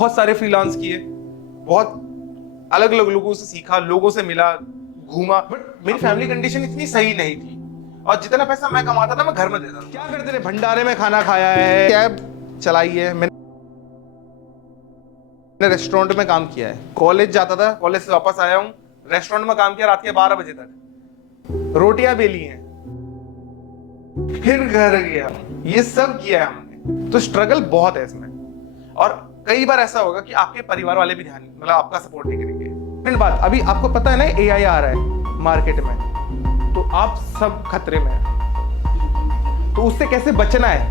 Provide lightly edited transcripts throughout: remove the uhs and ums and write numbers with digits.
बहुत सारे फ्रीलांस किए, बहुत अलग अलग लोगों से सीखा, लोगों से मिला, घूमा, बट मेरी फैमिली कंडीशन इतनी सही नहीं थी और जितना पैसा मैं कमाता था मैं घर में देता था। क्या करते थे, भंडारे में खाना खाया है, कैब चलाई है, मैंने रेस्टोरेंट में काम किया है, कॉलेज जाता था, कॉलेज से वापस आया हूँ, रेस्टोरेंट में काम किया रात के 12 बजे तक, रोटियां बेली हैं, फिर घर गया, ये सब किया है हमने। तो स्ट्रगल बहुत है इसमें और कई बार ऐसा होगा कि आपके परिवार वाले भी ध्यान मतलब आपका सपोर्ट नहीं करेंगे। बात अभी आपको पता है ना, एआई आ रहा है मार्केट में, तो आप सब खतरे में हैं, तो उससे कैसे बचना है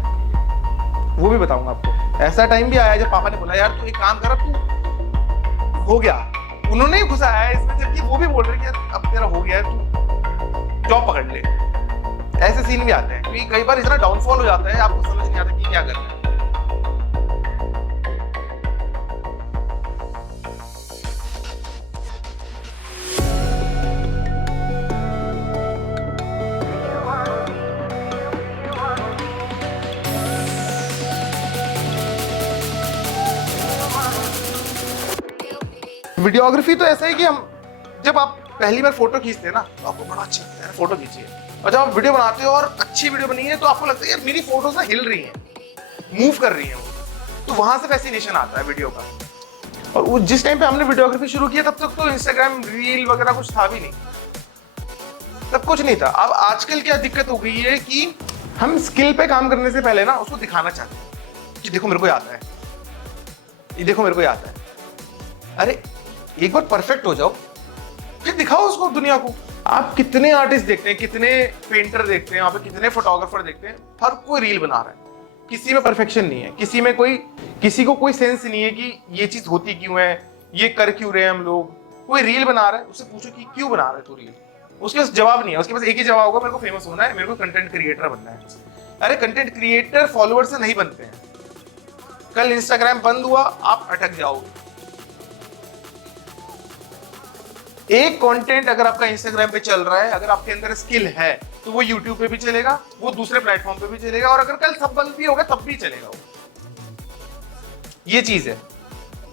वो भी बताऊंगा आपको। ऐसा टाइम भी आया जब पापा ने बोला यार तू एक काम कर, तू हो गया, उन्होंने ही घुसाया है इसमें, जबकि वो भी बोल रहे कि यार अब तेरा हो गया है, तू जॉब पकड़ ले। ऐसे सीन भी आते हैं क्योंकि कई बार इतना डाउनफॉल हो जाता है आपको समझ नहीं आता कि क्या करना है। वीडियोग्राफी तो ऐसा है कि हम जब आप पहली बार फोटो खींचते हैं ना तो आपको बड़ा अच्छा लगता है, फोटो खींचिए, और जब आप वीडियो बनाते हो और अच्छी वीडियो बनी है तो आपको लगता है यार मेरी फोटोज ना हिल रही हैं, मूव कर रही हैं वो, तो वहां से फैसिनेशन आता है वीडियो का। और वो जिस टाइम पे हमने वीडियोग्राफी शुरू किया तब तक तो इंस्टाग्राम रील वगैरह कुछ था भी नहीं, तब कुछ नहीं था। अब आजकल क्या दिक्कत हो गई है कि हम स्किल पे काम करने से पहले ना उसको दिखाना चाहते हैं कि देखो मेरे को आता है, ये देखो मेरे को आता है। अरे एक बार परफेक्ट हो जाओ फिर दिखाओ उसको दुनिया को। आप कितने आर्टिस्ट देखते हैं, कितने पेंटर देखते हैं, यहाँ पे कितने फोटोग्राफर देखते हैं, हर कोई रील बना रहा है, किसी में परफेक्शन नहीं है, किसी को कोई सेंस नहीं है कि ये चीज होती क्यों है, ये कर क्यों रहे हैं हम लोग। कोई रील बना रहा है, उससे पूछो कि क्यों बना रहा है तू रील, उसके पास जवाब नहीं है, उसके पास एक ही जवाब होगा, मेरे को फेमस होना है, मेरे को कंटेंट क्रिएटर बनना है। अरे कंटेंट क्रिएटर फॉलोअर से नहीं बनते हैं, कल इंस्टाग्राम बंद हुआ आप अटक जाओगे। एक कंटेंट अगर आपका इंस्टाग्राम पे चल रहा है, अगर आपके अंदर स्किल है तो वो यूट्यूब पे भी चलेगा, वो दूसरे प्लेटफॉर्म पे भी चलेगा, और अगर कल सब बंद भी होगा तब भी चलेगा वो। ये चीज है।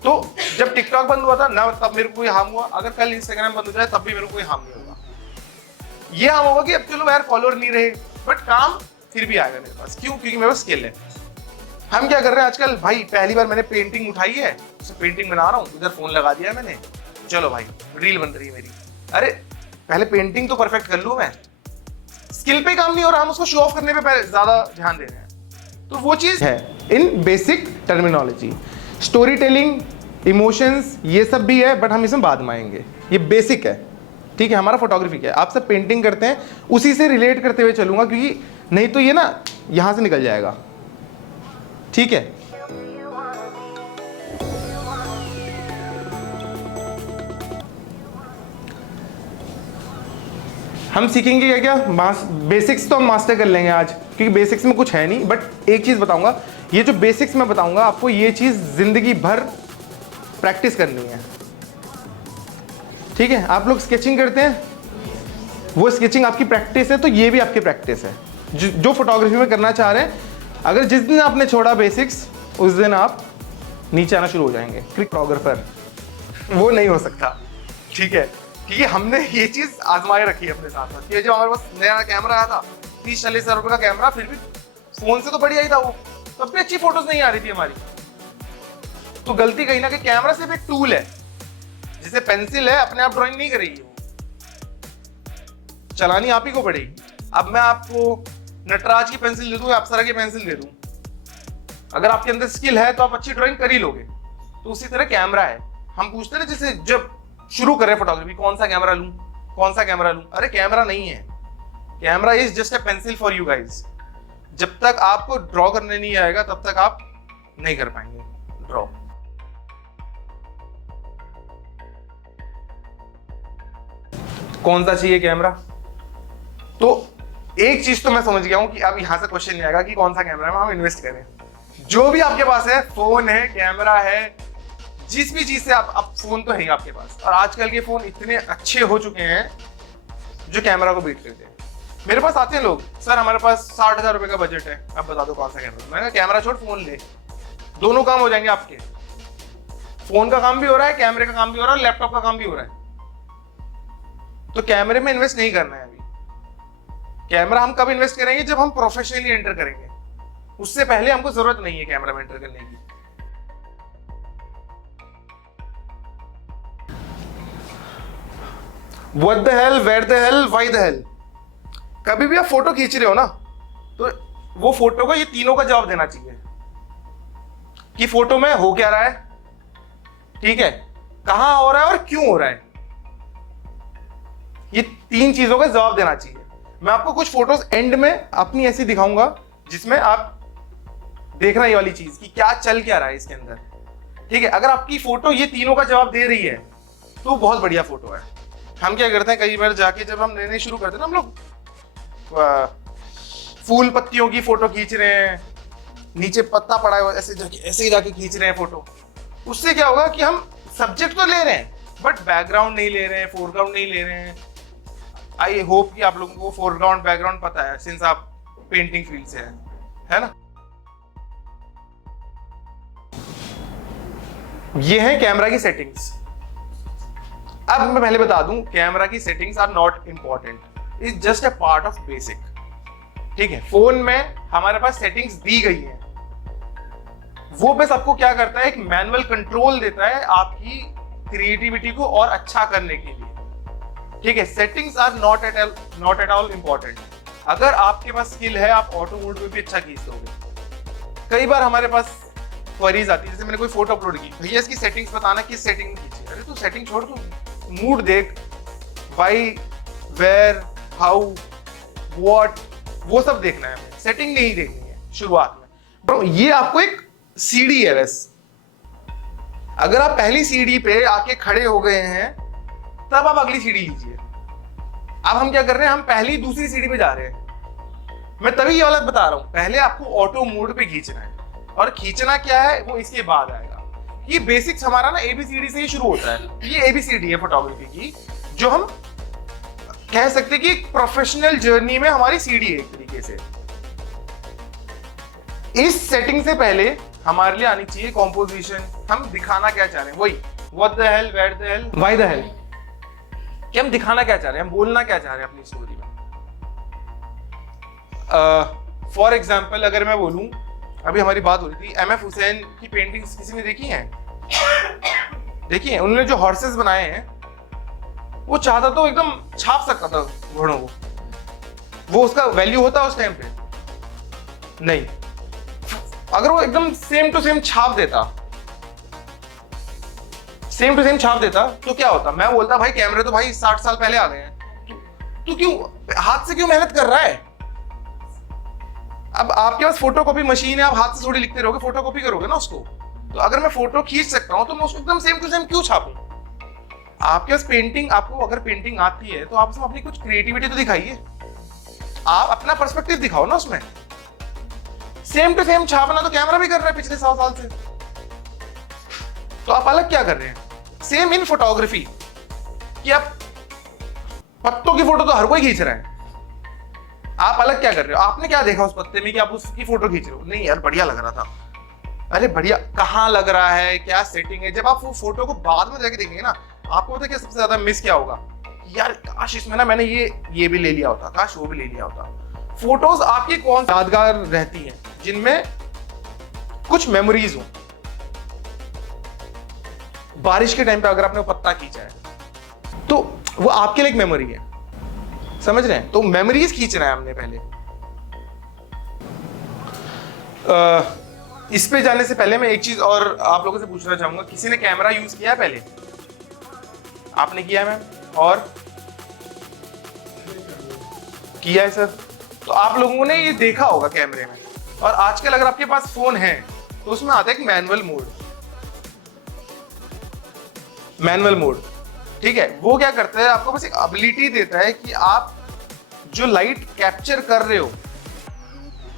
तो जब टिकटॉक बंद हुआ था ना तब मेरे को कोई हार्म हुआ, अगर कल इंस्टाग्राम बंद हो जाए तब भी मेरे को कोई हार्म नहीं होगा। ये हार्म होगा कि अब चलो यार फॉलोअर नहीं रहे, बट काम फिर भी आएगा मेरे पास। क्यों? क्योंकि मेरे पास स्किल है। हम क्या कर रहे हैं आजकल, भाई पहली बार मैंने पेंटिंग उठाई है, पेंटिंग बना रहा हूँ, इधर फोन लगा दिया है मैंने, चलो भाई रील बन रही है मेरी। अरे पहले पेंटिंग तो परफेक्ट कर लूं मैं, स्किल पे काम नहीं हो रहा, हम उसको शो ऑफ करने पे ज्यादा ध्यान दे रहे हैं। तो वो चीज है इन basic terminology, story telling, emotions, ये सब भी है, बट हम इसमें बाद में आएंगे। ये बेसिक है, ठीक है। हमारा फोटोग्राफी क्या है, आप सब पेंटिंग करते हैं, उसी से रिलेट करते हुए चलूंगा, क्योंकि नहीं तो ये ना यहां से निकल जाएगा, ठीक है। हम सीखेंगे क्या क्या, बेसिक्स तो हम मास्टर कर लेंगे आज, क्योंकि बेसिक्स में कुछ है नहीं, बट एक चीज़ बताऊंगा, ये जो बेसिक्स मैं बताऊंगा आपको, ये चीज़ जिंदगी भर प्रैक्टिस करनी है, ठीक है। आप लोग स्केचिंग करते हैं, वो स्केचिंग आपकी प्रैक्टिस है, तो ये भी आपकी प्रैक्टिस है। जो फोटोग्राफी में करना चाह रहे हैं, अगर जिस दिन आपने छोड़ा बेसिक्स, उस दिन आप नीचे आना शुरू हो जाएंगे। फोटोग्राफर वो नहीं हो सकता, ठीक है, क्योंकि हमने ये चीज आजमाए रखी है अपने साथ साथ। जब हमारे पास नया कैमरा आया था, 30-40 हज़ार रुपए का कैमरा, फिर भी फोन से तो बढ़िया ही था वो, तब भी अच्छी फोटोज नहीं आ रही थी हमारी। तो गलती कहीं ना कहीं, कैमरा सिर्फ एक टूल है, जिसे पेंसिल है, अपने आप ड्राइंग नहीं करेगी वो, चलानी आप ही को पड़ेगी। अब मैं आपको नटराज की पेंसिल दे दूं या अप्सरा की पेंसिल दे दूं, अगर आपके अंदर स्किल है तो आप अच्छी ड्राइंग कर ही लोगे। तो उसी तरह कैमरा है। हम पूछते हैं जैसे जब शुरू करें फोटोग्राफी, कौन सा कैमरा लूं, कौन सा कैमरा लूं? अरे कैमरा नहीं है, camera is just a pencil for you guys. जब तक आपको ड्रॉ करने नहीं आएगा तब तक आप नहीं कर पाएंगे ड्रॉ। कौन सा चाहिए कैमरा? तो एक चीज तो मैं समझ गया हूं कि अब यहां से क्वेश्चन नहीं आएगा कि कौन सा कैमरा में हम इन्वेस्ट करें। जो भी आपके पास है, फोन है, कैमरा है, जिस भी चीज से आप फोन तो है आपके पास, और आजकल के फोन इतने अच्छे हो चुके हैं जो कैमरा को बीट करते हैं। मेरे पास आते हैं लोग, सर हमारे पास 60,000 रुपए का बजट है, आप बता दो कौन सा कैमरा। मैंने कहा कैमरा छोड़, फोन ले, दोनों काम हो जाएंगे आपके। फोन का काम भी हो रहा है, कैमरे का काम भी हो रहा है, लैपटॉप का काम भी हो रहा है। तो कैमरे में इन्वेस्ट नहीं करना है अभी। कैमरा हम कब इन्वेस्ट करेंगे? जब हम प्रोफेशनली एंटर करेंगे। उससे पहले हमको जरूरत नहीं है कैमरा में एंटर करने की। What the hell, where the hell, why the hell? कभी भी आप फोटो खींच रहे हो ना, तो वो फोटो को ये तीनों का जवाब देना चाहिए कि फोटो में हो क्या रहा है, ठीक है, कहां हो रहा है और क्यों हो रहा है। ये तीन चीजों का जवाब देना चाहिए। मैं आपको कुछ फोटोज एंड में अपनी ऐसी दिखाऊंगा जिसमें आप देखना ये वाली चीज कि क्या चल क्या रहा है इसके अंदर, ठीक है। अगर आपकी फोटो ये तीनों का जवाब दे रही है तो बहुत बढ़िया फोटो है। हम क्या करते हैं, कई बार जाके जब हम लेने शुरू करते हैं ना, हम लोग फूल पत्तियों की फोटो खींच रहे हैं, नीचे पत्ता पड़ा है ऐसे ही जाके खींच रहे हैं फोटो। उससे क्या होगा कि हम सब्जेक्ट तो ले रहे हैं बट बैकग्राउंड नहीं ले रहे हैं, फोरग्राउंड नहीं ले रहे हैं। आई होप कि आप लोगों को फोरग्राउंड बैकग्राउंड पता है सिंस आप पेंटिंग फील्ड से है ना। ये है कैमरा की सेटिंग्स। अब मैं पहले बता दूं, कैमरा की settings are not important, is just a part of basic, ठीक है। फोन में हमारे पास सेटिंग्स दी गई है, वो बस आपको क्या करता है, एक मैनुअल कंट्रोल देता है आपकी क्रिएटिविटी को और अच्छा करने के लिए, ठीक है। Settings are not at all important. अगर आपके पास स्किल है, आप ऑटो मोड में भी अच्छा खींच दोगे। कई बार हमारे पास क्वेरीज आती है, जैसे मैंने कोई फोटो अपलोड की, भैया इसकी सेटिंग्स बताना, किस सेटिंग में खींची। अरे तू सेटिंग छोड़, तू मूड देख, व्हाई, वेयर, हाउ, व्हाट, वो सब देखना है, सेटिंग नहीं देखनी है शुरुआत में। ब्रो ये आपको एक सीढ़ी है बस। अगर आप पहली सीढ़ी पे आके खड़े हो गए हैं तब आप अगली सीढ़ी लीजिए। अब हम क्या कर रहे हैं, हम पहली दूसरी सीढ़ी पे जा रहे हैं। मैं तभी ये वाला बता रहा हूं, पहले आपको ऑटो मोड पे खींचना है, और खींचना क्या है वो इसके बाद आएगा। ये बेसिक्स हमारा ना एबीसीडी से ही शुरू होता है। ये एबीसीडी है फोटोग्राफी की, जो हम कह सकते हैं कि एक प्रोफेशनल जर्नी में हमारी सीढ़ी है एक तरीके से। इस सेटिंग से पहले हमारे लिए आनी चाहिए कॉम्पोजिशन। हम दिखाना क्या चाह रहे हैं, वही what the hell, where the hell, why the hell, कि हम दिखाना क्या चाह रहे हैं, हम बोलना क्या चाह रहे हैं अपनी स्टोरी में। फॉर एग्जाम्पल अगर मैं बोलूं, अभी हमारी बात हो रही थी, एमएफ हुसैन की पेंटिंग्स किसी ने देखी हैं? देखी है? उन्होंने जो हॉर्सेस बनाए हैं, वो चाहता तो एकदम छाप सकता था घोड़ों को, वो उसका वैल्यू होता उस टाइम पे नहीं। अगर वो एकदम सेम टू सेम छाप देता, सेम टू सेम छाप देता तो क्या होता? मैं बोलता भाई कैमरे तो भाई 60 साल पहले आ गए हैं, तू क्यों हाथ से क्यों मेहनत कर रहा है? अब आपके पास फोटोकॉपी मशीन है, आप हाथ से थोड़ी लिखते रहोगे, फोटोकॉपी करोगे ना उसको। तो अगर मैं फोटो खींच सकता हूं तो मैं उसको एकदम सेम टू सेम क्यों छापूं? आपके पास पेंटिंग, आपको अगर पेंटिंग आती है तो आप उसमें अपनी कुछ क्रिएटिविटी तो दिखाइए, आप अपना पर्सपेक्टिव दिखाओ ना उसमें। सेम टू सेम छापना तो कैमरा भी कर रहा है पिछले 100 साल से, तो आप अलग क्या कर रहे हैं? सेम इन फोटोग्राफी कि आप पत्तों की फोटो तो हर कोई खींच रहा है, आप अलग क्या कर रहे हो? आपने क्या देखा उस पत्ते में कि आप उसकी फोटो खींच रहे हो? नहीं यार बढ़िया लग रहा था। अरे बढ़िया कहाँ लग रहा है, क्या सेटिंग है? जब आप वो फोटो को बाद में जाके देखेंगे ना, आपको पता है कि सबसे ज्यादा मिस क्या होगा, यार काश इसमें ना मैंने ये भी ले लिया होता, काश वो भी ले लिया होता। फोटोज आपकी कौन सी यादगार रहती हैं? जिनमें कुछ मेमोरीज हो। बारिश के टाइम पे अगर आपने वो पत्ता खींचा है तो वो आपके लिए एक मेमोरी है, समझ रहे हैं? तो मेमोरीज खींचना है हमने पहले। इस पे जाने से पहले मैं एक चीज और आप लोगों से पूछना चाहूंगा, किसी ने कैमरा यूज किया है पहले? आपने किया है मैम? और किया है सर? तो आप लोगों ने ये देखा होगा कैमरे में। और आजकल अगर आपके पास फोन है तो उसमें आता है एक मैनुअल मोड। मैनुअल मोड, ठीक है, वो क्या करता है, आपको बस एक एबिलिटी देता है कि आप जो लाइट कैप्चर कर रहे हो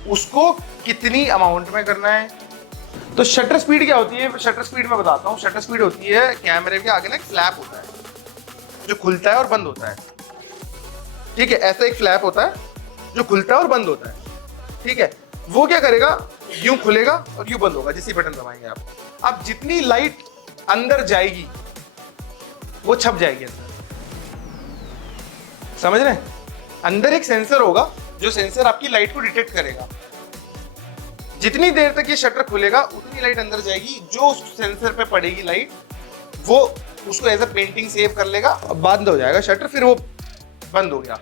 उसको कितनी अमाउंट में करना है। तो शटर स्पीड क्या होती है? शटर स्पीड मैं बताता हूँ। शटर स्पीड होती है, कैमरे के आगे ना एक फ्लैप होता है जो खुलता है और बंद होता है, ठीक है। ऐसा एक फ्लैप होता है जो खुलता है और बंद होता है, ठीक है। वो क्या करेगा, यूं खुलेगा और यूं बंद होगा, जिसी बटन दबाएंगे आप। अब जितनी लाइट अंदर जाएगी वो छप जाएगी अंदर, समझ रहे हैं? अंदर एक सेंसर होगा जो सेंसर आपकी लाइट को डिटेक्ट करेगा। जितनी देर तक ये शटर खुलेगा उतनी लाइट अंदर जाएगी, जो उस सेंसर पे पड़ेगी लाइट वो उसको एज अ पेंटिंग सेव कर लेगा, बंद हो जाएगा शटर, फिर वो बंद हो गया।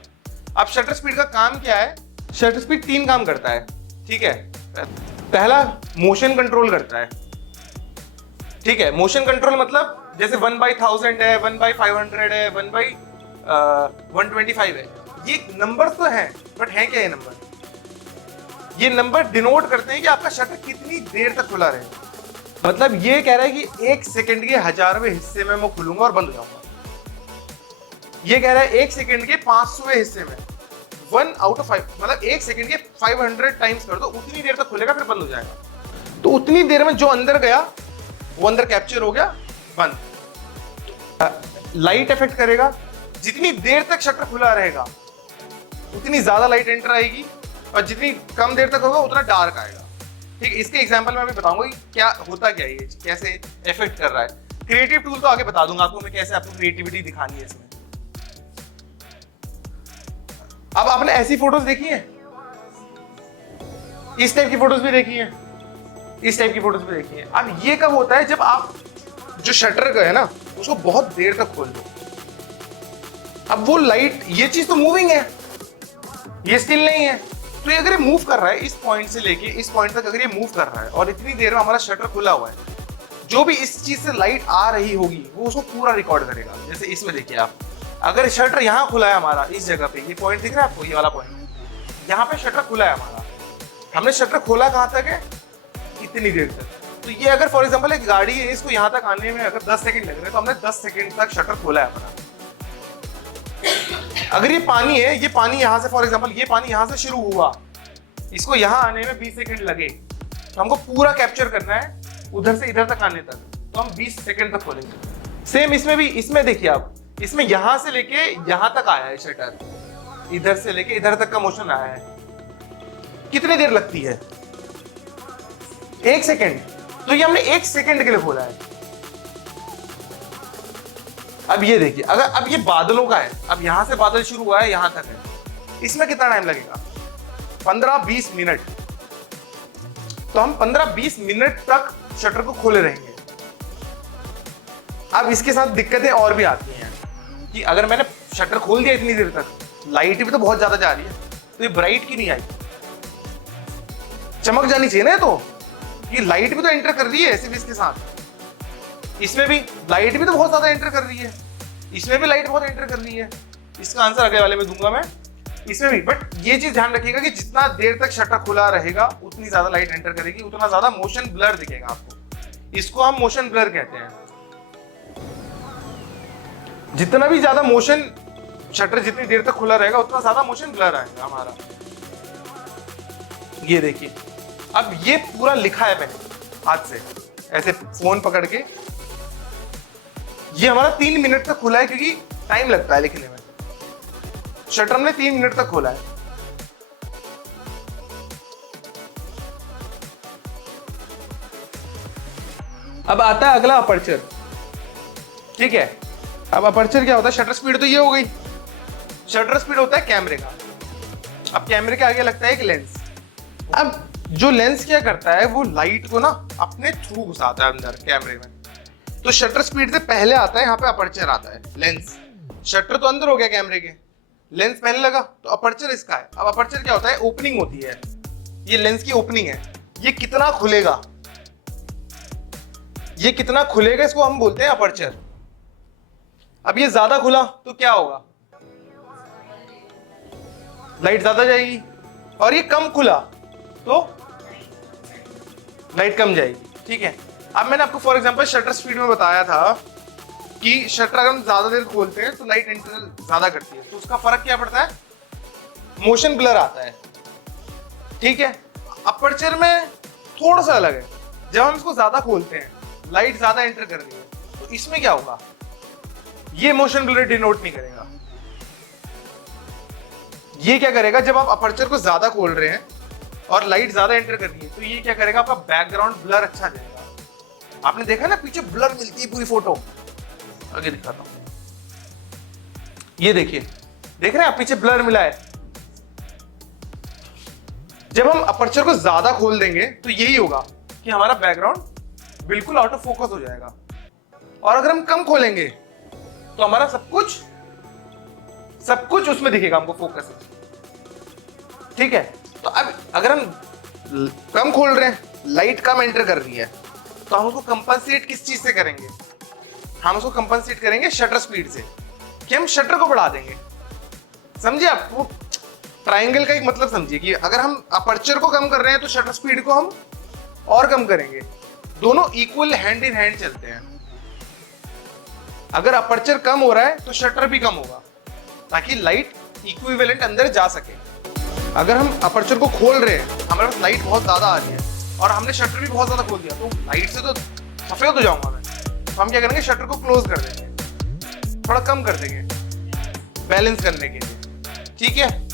अब शटर स्पीड का काम क्या है? शटर स्पीड 3 काम करता है, ठीक है। पहला मोशन कंट्रोल करता है, ठीक है। मोशन कंट्रोल मतलब जैसे 1/1000 है, 1/500 है, 1/125 है, ये नंबर तो है, बट है क्या ये नंबर? ये नंबर डिनोट करते हैं कि आपका शटर कितनी देर तक खुला रहेगा। मतलब ये कह रहा है कि 1 सेकंड के 1000वें हिस्से में मैं खुलूंगा और बंद हो जाऊंगा। ये कह रहा है 1 सेकंड के 500वें हिस्से में, 1/5, मतलब 1 सेकंड के 500 टाइम्स कर दो, उतनी देर तक खुलेगा फिर बंद हो जाएगा। तो उतनी देर में जो अंदर गया वो अंदर कैप्चर हो गया, बंद। लाइट इफेक्ट करेगा, जितनी देर तक शटर खुला रहेगा उतनी ज्यादा लाइट एंटर आएगी, और जितनी कम देर तक होगा उतना डार्क आएगा, ठीक है। इसके एग्जांपल मैं अभी बताऊंगा कि क्या होता, क्या ये कैसे इफेक्ट कर रहा है। क्रिएटिव टूल तो आगे बता दूंगा आपको मैं, कैसे आपको क्रिएटिविटी दिखानी है इसमें। अब आपने ऐसी फोटोज देखी है, इस टाइप की फोटोज भी देखी है, इस टाइप की फोटोज भी देखी है। अब ये कब होता है? जब आप जो शटर का है ना उसको बहुत देर तक खोल दो। अब वो लाइट, ये चीज तो मूविंग है, ये स्टिल नहीं है, तो ये अगर ये मूव कर रहा है इस पॉइंट से लेके इस पॉइंट तक, अगर ये मूव कर रहा है और इतनी देर में हमारा शटर खुला हुआ है, जो भी इस चीज से लाइट आ रही होगी वो उसको पूरा रिकॉर्ड करेगा। जैसे इसमें देखिए आप, अगर शटर यहाँ खुला है हमारा, इस जगह पे, ये पॉइंट दिख रहा है आपको, ये वाला पॉइंट, यहाँ पे शटर खुला है हमारा, हमने शटर खोला कहाँ तक है? इतनी देर तक। तो ये अगर फॉर एग्जांपल एक गाड़ी है, इसको यहाँ तक आने में अगर 10 सेकंड लग रहे हैं, तो हमने 10 सेकंड तक शटर खोला है हमारा। अगर ये पानी है, ये पानी यहाँ से फॉर एग्जांपल ये पानी यहाँ से शुरू हुआ, इसको यहाँ आने में 20 सेकंड लगे, तो हमको पूरा कैप्चर करना है उधर से इधर तक आने तक, तो हम 20 सेकंड तक खोलेंगे। सेम इसमें भी, इसमें देखिए आप, इसमें यहां से लेके यहां तक आया है शटर, इधर से लेके इधर तक का मोशन आया है, कितनी देर लगती है? 1 सेकंड। तो ये हमने 1 सेकंड के लिए खोला है। अब ये देखिए, अगर अब ये बादलों का है, अब यहां से बादल शुरू हुआ है यहां तक है, इसमें कितना टाइम लगेगा? 15-20 मिनट। तो हम 15-20 मिनट तक शटर को खोले रहेंगे। अब इसके साथ दिक्कतें और भी आती हैं कि अगर मैंने शटर खोल दिया इतनी देर तक, लाइट भी तो बहुत ज्यादा जा रही है, तो ये ब्राइट की नहीं आई, चमक जानी चाहिए ना। तो ये लाइट भी तो एंटर कर रही है सिर्फ इसके साथ, इसमें भी लाइट भी तो बहुत ज्यादा एंटर कर रही है, इसमें भी लाइट बहुत एंटर कर रही है। इसका आंसर अगले वाले में दूंगा मैं, इसमें भी। बट ये चीज ध्यान रखिएगा कि जितना देर तक शटर खुला रहेगा उतनी ज्यादा लाइट एंटर करेगी, उतना ज्यादा मोशन ब्लर दिखेगा आपको। इसको हम मोशन ब्लर कहते हैं। जितना भी ज्यादा मोशन, शटर जितनी देर तक खुला रहेगा उतना ज्यादा मोशन ब्लर आएगा हमारा। ये देखिए, अब ये पूरा लिखा है मैंने हाथ से ऐसे फोन पकड़ के, ये हमारा 3 मिनट तक खुला है क्योंकि टाइम लगता है लिखने में। शटर हमने 3 मिनट तक खोला है। अब आता है अगला अपर्चर, ठीक है। अब अपर्चर क्या होता है? शटर स्पीड तो ये हो गई, शटर स्पीड होता है कैमरे का। अब कैमरे के आगे लगता है एक लेंस। अब जो लेंस क्या करता है, वो लाइट को ना अपने थ्रू घुसाता है अंदर कैमरे में। तो शटर स्पीड से पहले आता है यहाँ पे अपर्चर आता है, लेंस। शटर तो अंदर हो गया कैमरे के, लेंस पहले लगा, तो अपर्चर इसका है। अब अपर्चर क्या होता है? ओपनिंग होती है, ये लेंस की ओपनिंग है। ये कितना खुलेगा, ये कितना खुलेगा, इसको हम बोलते हैं अपर्चर। अब ये ज्यादा खुला तो क्या होगा? लाइट ज्यादा जाएगी। और ये कम खुला तो लाइट कम जाएगी, ठीक है। अब मैंने आपको फॉर एग्जांपल शटर स्पीड में बताया था कि शटर अगर हम ज्यादा देर खोलते हैं तो लाइट एंटर ज्यादा करती है, तो उसका फर्क क्या पड़ता है? मोशन ब्लर आता है, ठीक है। अपर्चर में थोड़ा सा अलग है, जब हम इसको ज्यादा खोलते हैं लाइट ज्यादा एंटर कर रही है, तो इसमें क्या होगा? ये मोशन ब्लर डिनोट नहीं करेगा। ये क्या करेगा? जब आप अपर्चर को ज्यादा खोल रहे हैं और लाइट ज्यादा एंटर कर रही है, तो ये क्या करेगा? आपका बैकग्राउंड ब्लर अच्छा जाएगा, आपने देखा ना पीछे ब्लर मिलती है पूरी फोटो। आगे दिखाता हूं, ये देखिए, देख रहे हैं आप पीछे ब्लर मिला है। जब हम अपर्चर को ज्यादा खोल देंगे तो यही होगा कि हमारा बैकग्राउंड बिल्कुल आउट ऑफ फोकस हो जाएगा, और अगर हम कम खोलेंगे तो हमारा सब कुछ उसमें दिखेगा हमको फोकस। ठीक है, तो अब अगर हम कम खोल रहे हैं, लाइट कम एंटर कर रही है, तो हम उसको कंपनसेट किस चीज से करेंगे? हम उसको कंपनसेट करेंगे शटर स्पीड से, कि हम शटर को बढ़ा देंगे। समझिए आप वो ट्रायंगल का एक मतलब समझिए कि अगर हम अपर्चर को कम कर रहे हैं तो शटर स्पीड को हम और कम करेंगे। दोनों इक्वल हैंड इन हैंड चलते हैं। अगर अपर्चर कम हो रहा है तो शटर भी कम होगा, ताकि लाइट इक्विवेलेंट अंदर जा सके। अगर हम अपर्चर को खोल रहे हैं, हमारे पास लाइट बहुत ज्यादा आ रही है और हमने शटर भी बहुत ज्यादा खोल दिया, तो लाइट से तो सफेद हो जाऊंगा मैं। तो हम क्या करेंगे, शटर को क्लोज कर देंगे, थोड़ा कम कर देंगे बैलेंस करने के लिए। ठीक है,